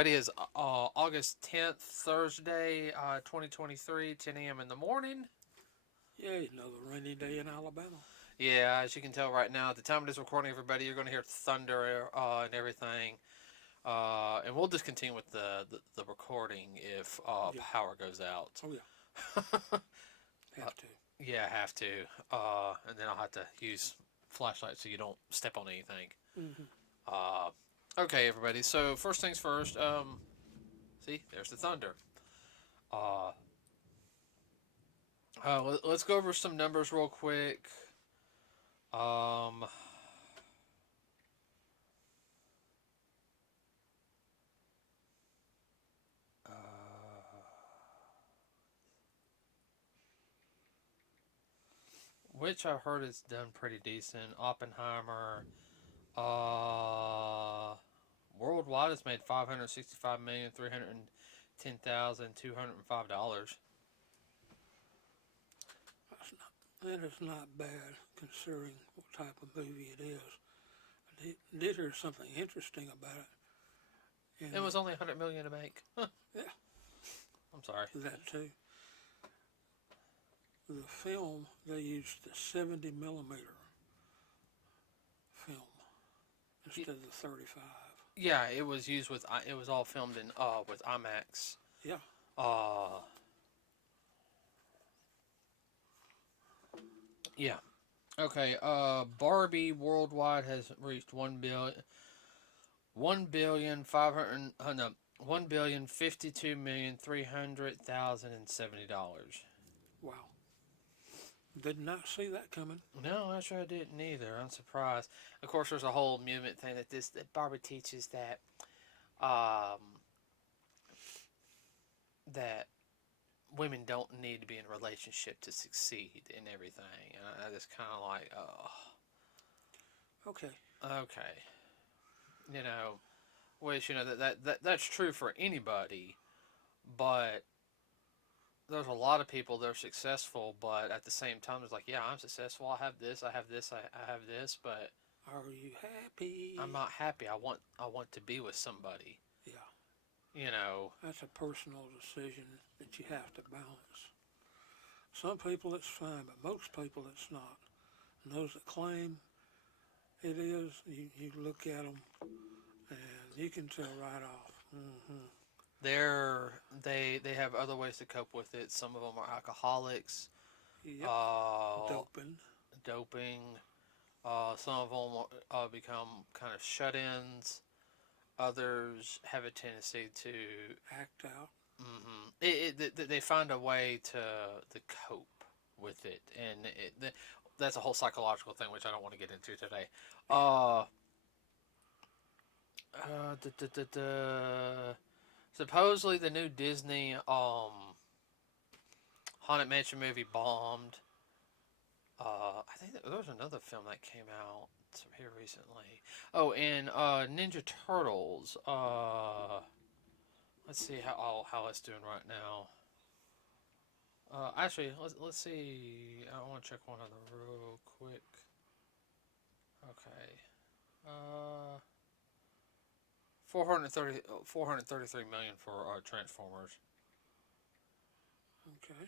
everybody. Is August 10th, Thursday, 2023, 10 a.m. in the morning. Yeah, another rainy day in Alabama. Yeah, as you can tell right now, at the time of this recording, everybody, you're going to hear thunder and everything. And we'll just continue with the recording if Yeah. power goes out. Oh, yeah. Have to. Yeah, I have to. And then I'll have to use flashlight so you don't step on anything. Mm-hmm. Uh, okay, everybody. So first things first. See, there's the thunder. Uh, let's go over some numbers real quick. Um, uh, which I've heard is done pretty decent. Oppenheimer, uh, worldwide it's made $565,310,205. That is not bad considering what type of movie it is. I did hear something interesting about it. It was only $100 million to make. Yeah. I'm sorry. That too. The film, they used the 70 millimeter film instead of the 35. Yeah, it was used with. It was all filmed in with IMAX. Yeah. Yeah. Okay. Barbie worldwide has reached 1,052,300,070 dollars. Wow. Did not see that coming. No, I sure didn't either. I'm surprised. Of course, there's a whole movement thing that Barbie teaches um, that women don't need to be in a relationship to succeed in everything, and I just kind of like, oh, Okay. okay, you know, which that's true for anybody, but there's a lot of people that are successful, but at the same time, it's like, yeah, I'm successful. I have this, I have this, I have this, but Are you happy? I'm not happy. I want to be with somebody. Yeah. You know. That's a personal decision that you have to balance. Some people it's fine, but most people it's not. And those that claim it is, you look at them and you can tell right off. Mm-hmm. They have other ways to cope with it. Some of them are alcoholics, Yep. uh, Doping. doping. Some of them become kind of shut-ins. Others have a tendency to Act out. they find a way to cope with it, and that's a whole psychological thing which I don't want to get into today. Uh, uh, da, da, da, da. Supposedly the new Disney Haunted Mansion movie bombed. I think there was another film that came out here recently. Oh, and Ninja Turtles. Let's see how it's doing right now. Actually, let's see. I want to check one other real quick. Okay. 433 million for Transformers. Okay.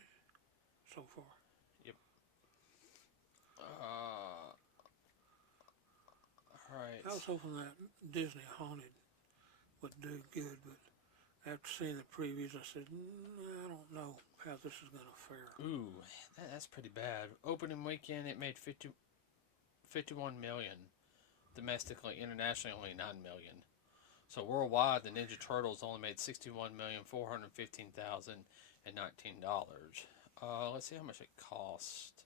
So far. Yep. All right. I was hoping that Disney Haunted would do good, but after seeing the previews, I said, I don't know how this is going to fare. Ooh, that's pretty bad. Opening weekend, it made 51 million. Domestically, internationally, only 9 million. So worldwide, the Ninja Turtles only made $61,415,019. Let's see how much it cost.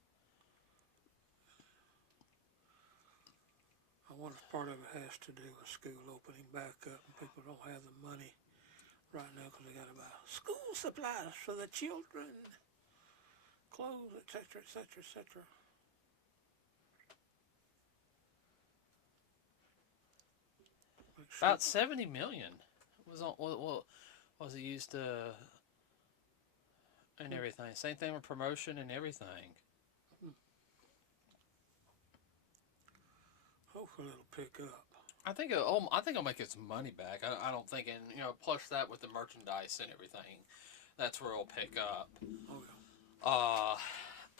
I wonder if part of it has to do with school opening back up and people don't have the money right now because they got to buy school supplies for the children, clothes, etc., etc., etc. About 70 million was it used to and everything. Same thing with promotion and everything. Hopefully it'll pick up. I think it'll make its money back. I don't think, and plus that with the merchandise and everything, that's where it'll pick up. Oh yeah. Uh,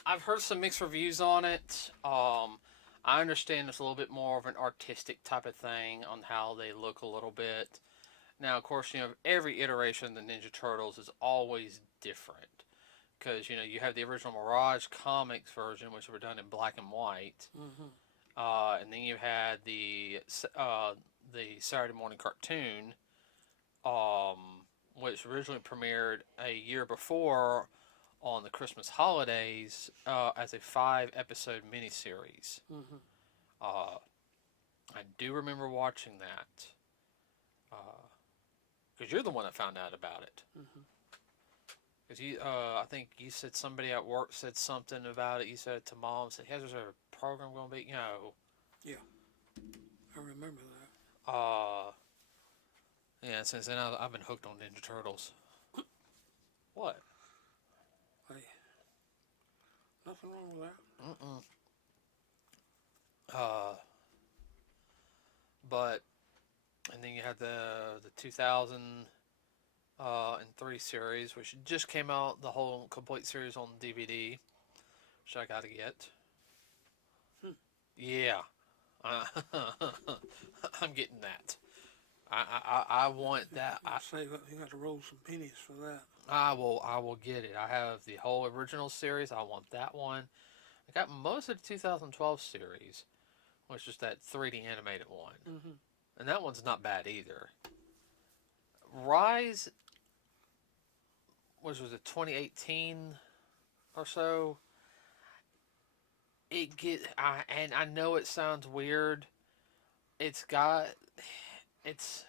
I've heard some mixed reviews on it. I understand it's a little bit more of an artistic type of thing on how they look a little bit. Now, of course, every iteration of the Ninja Turtles is always different because you have the original Mirage Comics version, which were done in black and white, Mhm. and then you had the Saturday morning cartoon, which originally premiered a year before on the Christmas holidays as a 5 episode miniseries. Mhm. Uh, I do remember watching that because you're the one that found out about it. Mhm. Because I think you said somebody at work said something about it. You said it to mom. Said, "Hey, there's a program going to be, Yeah, I remember that. Uh, yeah. Since then, I've been hooked on Ninja Turtles. What? Hey, nothing wrong with that. Mm-mm. Uh, but and then you had the 2003 series, which just came out, the whole complete series on DVD, which I got to get. Hmm. Yeah, uh, I'm getting that. I want that. You got to roll some pennies for that. I will get it. I have the whole original series. I want that one. I got most of the 2012 series, which is that 3D animated one, Mhm. and that one's not bad either. Rise, which was it 2018 or so. And I know it sounds weird. It's got it's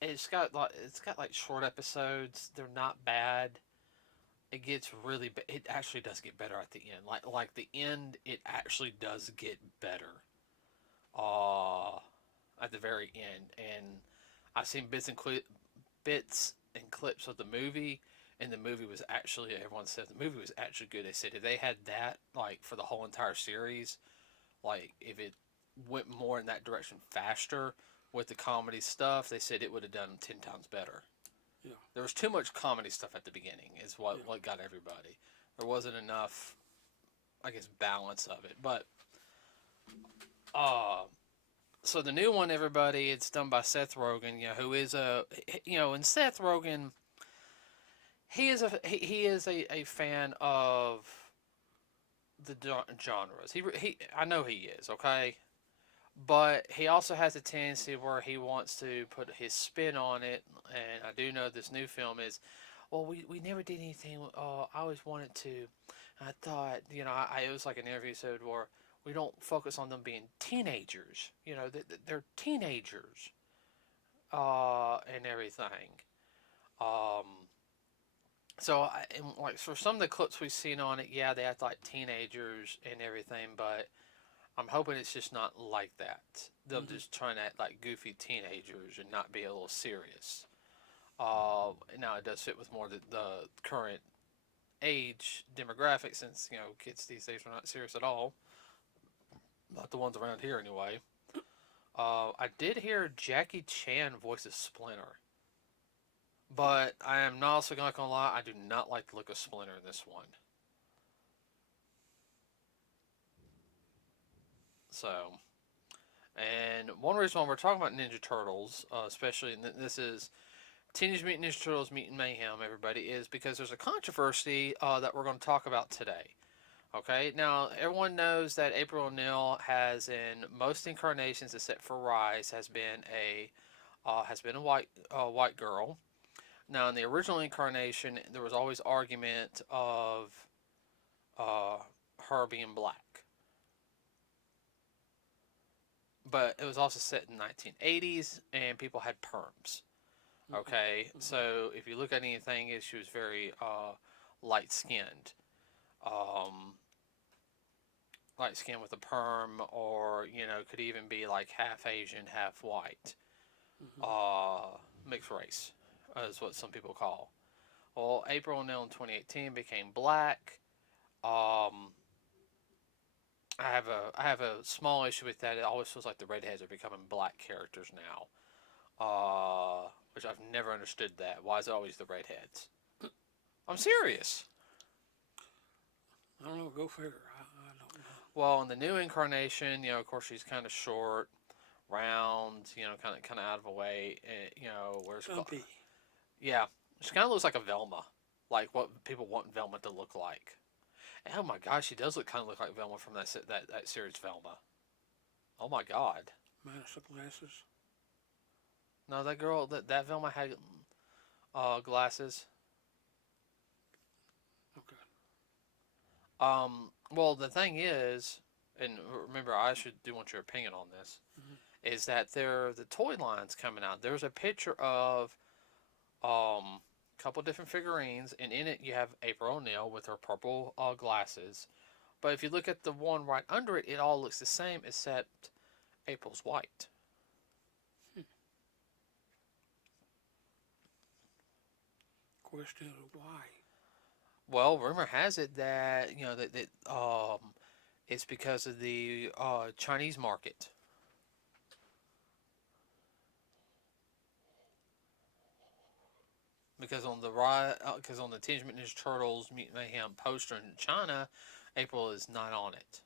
it's got like short episodes. They're not bad. It gets really it actually does get better at the end. Like the end, it actually does get better. Uh at the very end, and I've seen bits and clips of the movie, and the movie was actually, everyone said the movie was actually good. They said if they had that like for the whole entire series, like if it went more in that direction faster with the comedy stuff, they said it would have done 10 times better. Yeah. There was too much comedy stuff at the beginning, is what Yeah. what got everybody. There wasn't enough, I guess, balance of it. But uh so the new one, everybody, it's done by Seth Rogen, who is and Seth Rogen, he is a fan of the genres. He I know he is, okay, but he also has a tendency where he wants to put his spin on it. And I do know this new film is, well, we never did anything. I always wanted to. I thought, it was like an interview episode where we don't focus on them being teenagers. They're teenagers, and everything. Um, and like for some of the clips we've seen on it, yeah, they act like teenagers and everything, but I'm hoping it's just not like that. Them Mhm. just trying to act like goofy teenagers and not be a little serious. Now it does fit with more the current age demographic, since kids these days are not serious at all. Not the ones around here anyway. I did hear Jackie Chan voices Splinter, but I am not also not gonna lie. I do not like the look of Splinter in this one. So, and one reason why we're talking about Ninja Turtles, especially this is Teenage Mutant Ninja Turtles Mutant Mayhem, everybody, is because there's a controversy that we're going to talk about today. Okay, now everyone knows that April O'Neil has, in most incarnations except for Rise, has been a white girl. Now, in the original incarnation, there was always argument of uh, her being black, but it was also set in 1980s, and people had perms. Mhm. Okay, Mhm. so if you look at anything, she was very light skinned, um, light skinned with a perm, or could even be like half Asian, half white, Mhm. uh, mixed race, is what some people call. Well, April O'Neil in 2018 became black. Um, I have a small issue with that. It always feels like the redheads are becoming black characters now. Which I've never understood that. Why is it always the redheads? I'm serious. I don't know. Go figure. I don't know. Well, in the new incarnation, of course, she's kind of short, round, kind of out of the way. Where's Chumpy. yeah, she kind of looks like a Velma, like what people want Velma to look like. And oh my gosh, she does look like Velma from that series Velma. Oh my god. Minus the glasses. No, that girl, that Velma had glasses. Okay. Well, the thing is, and remember, I should do want your opinion on this, Mm-hmm. is that the toy lines coming out. There's a picture of a couple different figurines, and in it you have April O'Neil with her purple glasses. But if you look at the one right under it, it all looks the same except April's white. Question is why? Well, rumor has it that that it's because of the Chinese market. Because on the Teenage Mutant Ninja Turtles Mutant Mayhem poster in China, April is not on it.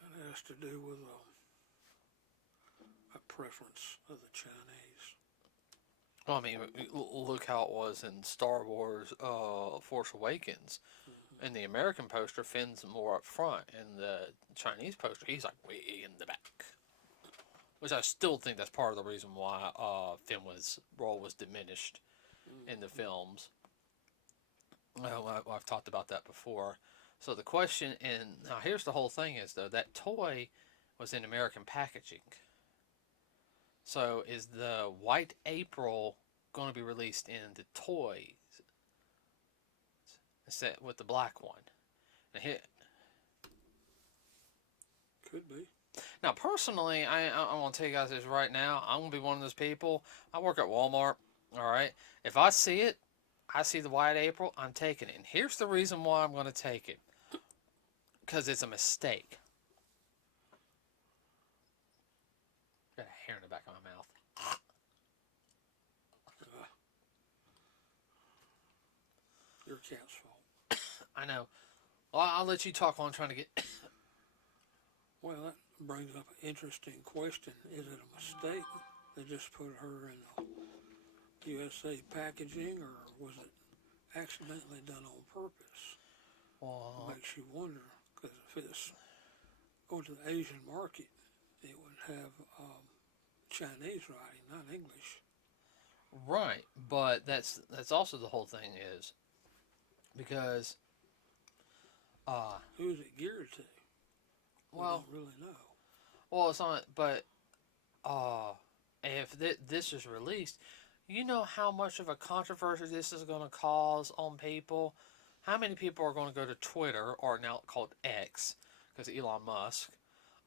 That has to do with a preference of the Chinese. Well, I mean, look how it was in Star Wars Force Awakens. Mm-hmm. In the American poster, Finn's more up front. In the Chinese poster, he's like way in the back. Which I still think that's part of the reason why Finn's role was diminished in the Mm-hmm. films. I've talked about that before. So the question, and now here's the whole thing is, though, that toy was in American packaging. So is the White April going to be released in the toys instead with the black one? Could be. Now, personally, I want to tell you guys this right now. I'm going to be one of those people. I work at Walmart, all right? If I see it, I see the White April, I'm taking it. And here's the reason why I'm going to take it. Because it's a mistake. Got a hair in the back of my mouth. Uh, your cat's fault. I know. Well, I'll let you talk while I'm trying to get... Well, that brings up an interesting question. Is it a mistake they just put her in the USA packaging, or was it accidentally done on purpose? Well, It makes you wonder, because if it's going to the Asian market, it would have Chinese writing, not English. right. But that's also the whole thing is because... Who is it geared to? We well, don't really know. well, it's on... But if this is released, you know how much of a controversy this is going to cause on people. How many people are going to go to Twitter, or now called X, because Elon Musk?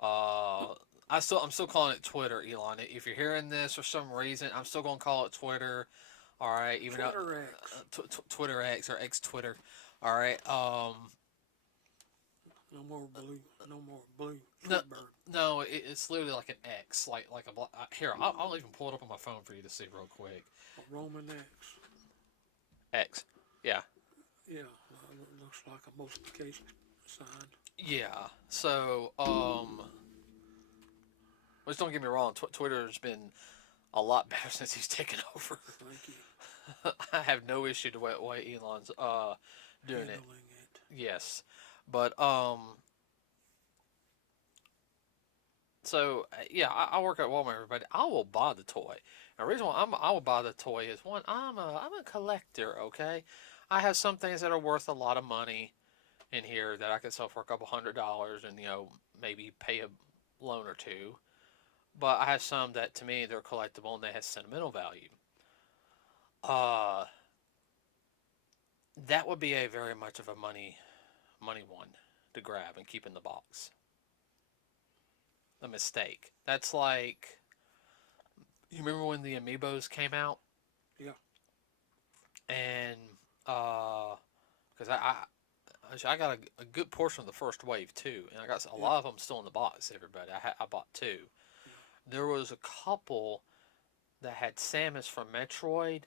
I'm still calling it Twitter, Elon. If you're hearing this for some reason, I'm still going to call it Twitter. All right, even though Twitter X. Twitter X or X Twitter. All right. No more blue. No more blue. No, Bird. no, it's literally like an X, like a here. I'll even pull it up on my phone for you to see real quick. A Roman X. X. Yeah. Yeah, looks like a multiplication sign. Yeah. So, which don't get me wrong, Twitter's been a lot better since he's taken over. Thank you. I have no issue to the way Elon's doing it. Handling it. Yes, but so yeah, I work at Walmart, everybody. I will buy the toy. And the reason why I will buy the toy is one, I'm a collector. Okay, I have some things that are worth a lot of money in here that I could sell for a couple $100 and maybe pay a loan or two. But I have some that to me they're collectible and they have sentimental value. Uh, that would be a very much of a money one to grab and keep in the box. A mistake. That's like, you remember when the Amiibos came out? Yeah. and because I got a good portion of the first wave too, and I got a Yep. lot of them still in the box. Everybody, I bought two. Yeah. There was a couple that had Samus from Metroid.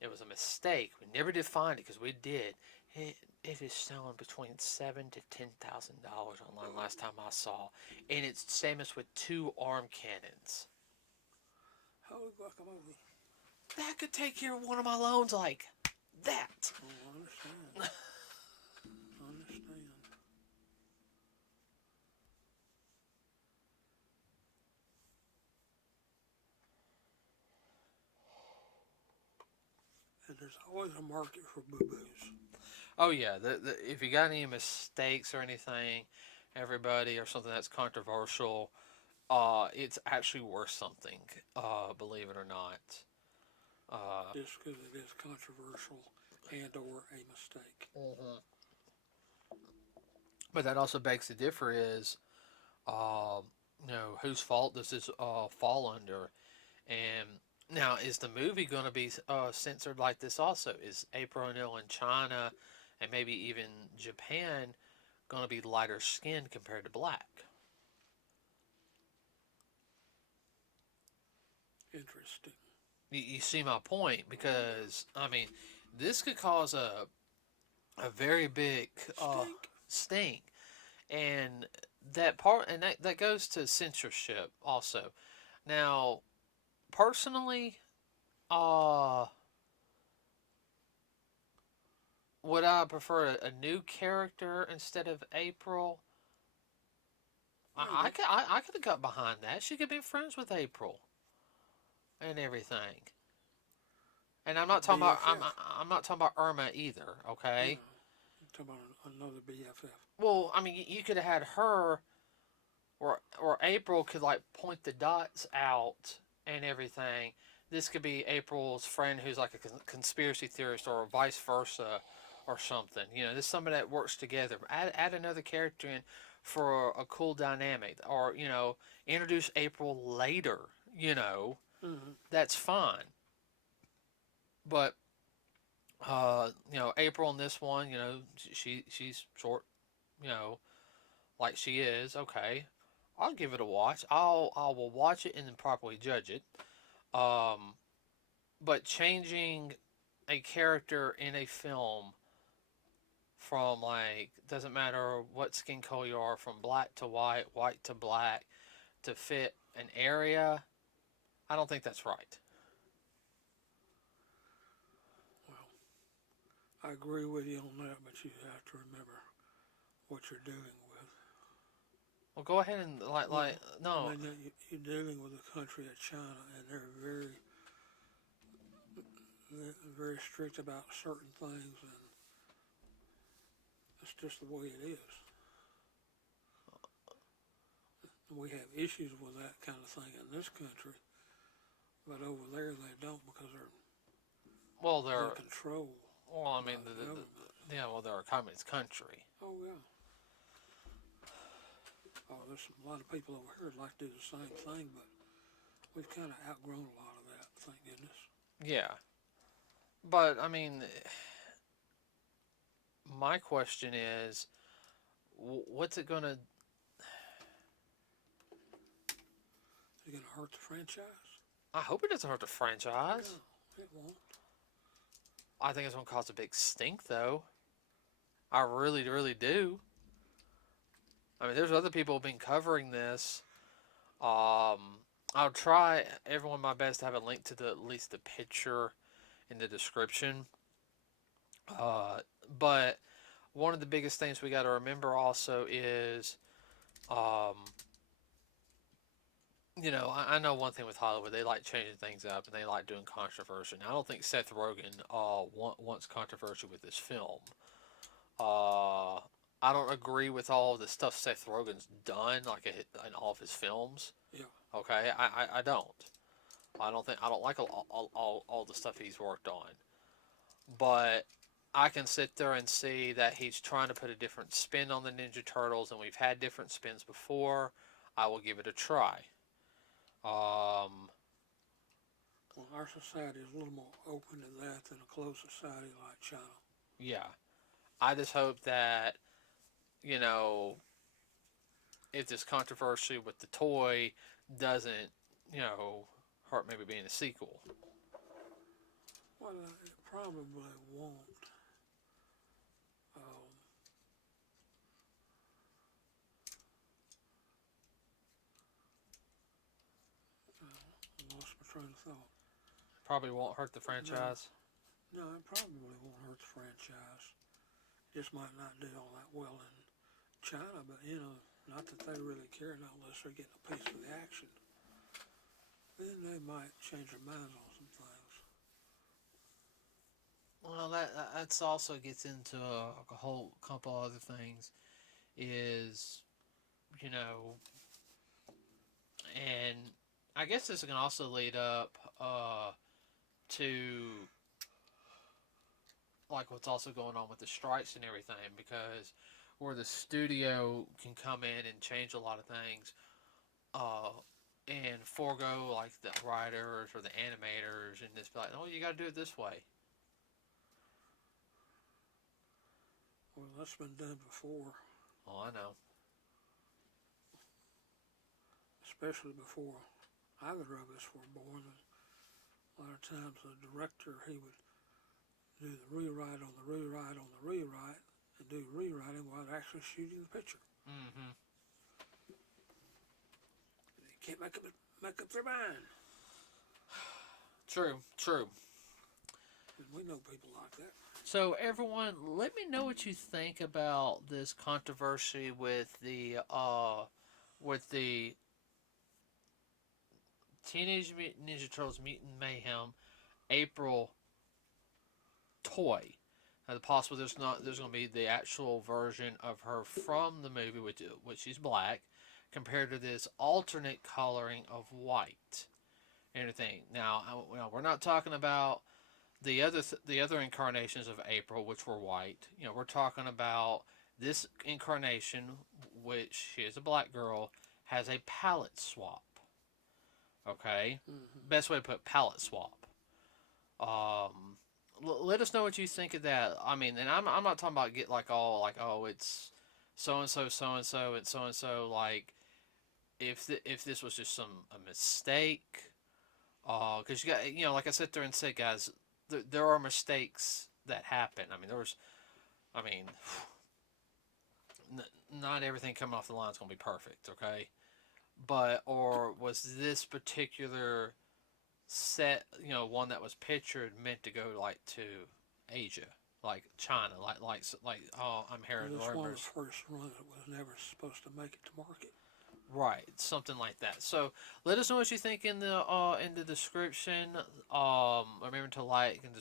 It was a mistake. We never did find it because we did. It, it is selling between $7,000 to $10,000 online last time I saw, and it's Samus with two arm cannons. Holy guacamole. That could take care of one of my loans like that. Oh, I understand. I understand. And there's always a market for boo-boos. Oh yeah, if you got any mistakes or anything, everybody, or something that's controversial, it's actually worth something. Believe it or not. Uh, Just because it is controversial and or a mistake. mhm. But that also begs to differ is, uh, whose fault does this fall under? And now, is the movie going to be censored like this also? Is April O'Neil in China and maybe even Japan going to be lighter skinned compared to black? Interesting. You see my point? Because, I mean, this could cause a very big Stink. stink. And that goes to censorship also. Now, personally, uh, would I prefer a new character instead of April? Maybe. I could have got behind that. She could be friends with April and everything. And I'm A not talking about BFF. I'm not talking about Irma either. Okay. Yeah. You're talking about another BFF. Well, I mean, you could have had her, or April could like point the dots out and everything. This could be April's friend who's like a conspiracy theorist, or vice versa, or something. This is somebody that works together. Add another character in for a cool dynamic, or introduce April later. You know, Mm-hmm. that's fine. But April in this one, she's short, you know, like she is. Okay, I'll give it a watch. I will watch it and then properly judge it. Um, but changing a character in a film from, like, doesn't matter what skin color you are, from black to white, white to black, to fit an area, I don't think that's right. Well, I agree with you on that, but you have to remember what you're dealing with. Well, go ahead and Well, I no. mean, you're dealing with a country of China, and they're very strict about certain things, and it's just the way it is. We have issues with that kind of thing in this country, but over there they don't because Well, they're they're controlled well. I by mean, the government. yeah. Well, they're a communist country. Oh yeah. Oh, there's a lot of people over here that like to do the same thing, but we've kind of outgrown a lot of that. Thank goodness. Yeah, but I mean, my question is, what's it gonna? Is it going to hurt the franchise? I hope it doesn't hurt the franchise. No, it won't. I think it's gonna cause a big stink, though. I really, really do. I mean, there's other people who've been covering this. I'll try everyone my best to have a link to at least the picture in the description. Uh, but one of the biggest things we got to remember also is, um, I know one thing with Hollywood, they like changing things up and they like doing controversy. Now, I don't think Seth Rogen wants controversy with this film. Uh, I don't agree with all the stuff Seth Rogen's done, like in all of his films. Yeah. Okay, I don't. I don't like all the stuff he's worked on. But I can sit there and see that he's trying to put a different spin on the Ninja Turtles, and we've had different spins before. I will give it a try. Um, Well, our society is a little more open to that than a closed society like China. Yeah, I just hope that you know if this controversy with the toy doesn't hurt maybe being a sequel. Well, it probably won't. Um, I lost my train of thought. Probably won't hurt the No, franchise. no, it probably won't hurt the franchise. It just might not do all that well in China, but not that they really care now unless they're getting a piece of the action. Then they might change their minds on some things. Well, that's also gets into a whole couple other things. Is you know, and I guess this can also lead up to like what's also going on with the strikes and everything because where the studio can come in and change a lot of things uh, and forego like the writers or the animators and just be like, oh, you got to do it this way. Well, that's been done before, Oh, I know. especially before either of us were born. A lot of times the director, he would do the rewrite on the rewrite on the rewrite and do rewriting while they're actually shooting the picture. Mm-hmm. They can't make up their mind. True, true. And we know people like that. So everyone, let me know what you think about this controversy with the Teenage Mutant Ninja Turtles Mutant Mayhem April toy. Now, the possible there's going to be the actual version of her from the movie, which she's black, compared to this alternate coloring of white and everything. Now, we're not talking about the other incarnations of April, which were white. We're talking about this incarnation, which she is a black girl, has a palette swap. Okay, Mm-hmm. best way to put palette swap. Let us know what you think of that. I mean, and I'm not talking about get like all like oh it's so and so and so and so like if this was just a mistake, because you got like I sit there and said guys, there are mistakes that happen. I mean I mean not everything coming off the line is gonna be perfect, okay? But or was this particular set, one that was pictured meant to go like to Asia, like China, like oh, I'm hearing Well, this one of rumors, the first one that was never supposed to make it to market. right? Something like that. So let us know what you think in the description. Remember to like and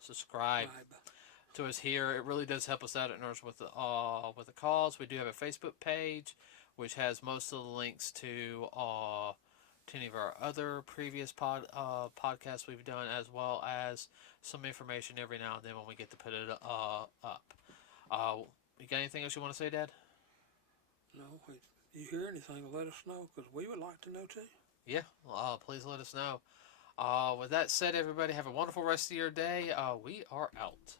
subscribe Vibe. to us here. It really does help us out at Nerds with a Cause. We do have a Facebook page, which has most of the links to any of our other previous podcasts we've done, as well as some information every now and then when we get to put it up. You got anything else you want to say, Dad? No, if you hear anything, let us know because we would like to know too. Yeah, please let us know. With that said, everybody have a wonderful rest of your day. We are out.